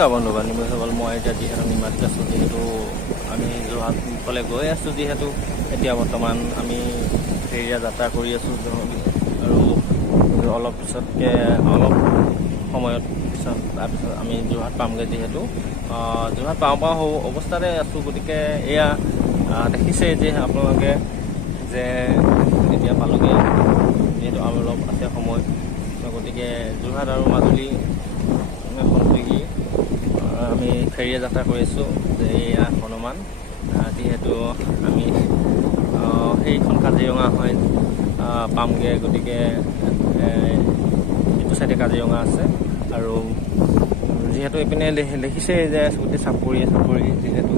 নমস্কাৰ বন্ধুবান, নিমৈসকল। মই এতিয়া যিহেতু নিমাতীত আছোঁ, যিহেতু আমি যোৰহাট ফালে গৈ আছোঁ, যিহেতু এতিয়া বৰ্তমান আমি ফেৰীৰে যাত্ৰা কৰি আছোঁ আৰু অলপ সময়ত তাৰপিছত আমি যোৰহাট পামগৈ। যিহেতু যোৰহাট পাওঁ অৱস্থাতে আছোঁ, গতিকে এয়া দেখিছে যে আপোনালোকে যে এতিয়া পালোঁগৈ, যিহেতু আৰু অলপ আছে সময়। গতিকে যোৰহাট আৰু মাজুলী সংযোগী আমি ফেৰীৰে যাত্ৰা কৰি আছোঁ যে এয়া হনুমান। যিহেতু আমি সেইখন কাজিৰঙা হয় পামগৈ, গতিকে এইটো চাইডে কাজিৰঙা আছে। আৰু যিহেতু এইপিনে দেখিছেই যে গোটেই চাপৰি যিহেতু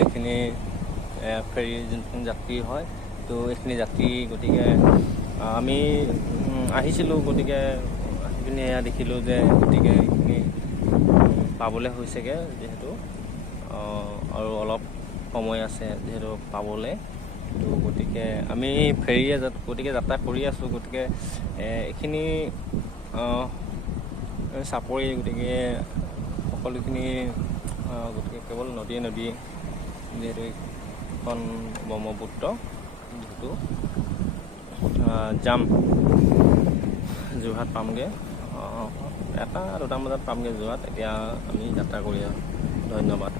এইখিনি ফেৰীৰ যোনখিনি যাত্ৰী হয়, তো এইখিনি যাত্ৰী। গতিকে আমি আহিছিলোঁ, গতিকে আহি পিনে এয়া দেখিলোঁ যে গতিকে এইখিনি পাবলৈ হৈছেগৈ, যিহেতু আৰু অলপ সময় আছে যিহেতু পাবলৈ। তো গতিকে আমি ফেৰীৰে গতিকে যাত্ৰা কৰি আছোঁ। গতিকে এইখিনি চাপৰি, গতিকে সকলোখিনি গতিকে কেৱল নদী যিহেতু এইখন ব্ৰহ্মপুত্ৰ, যিহেতু যাম যোৰহাট পামগৈ। 1-2টা বজাত পামগৈ যোৰহাট। এতিয়া আমি যাত্ৰা কৰি আছোঁ। ধন্যবাদ।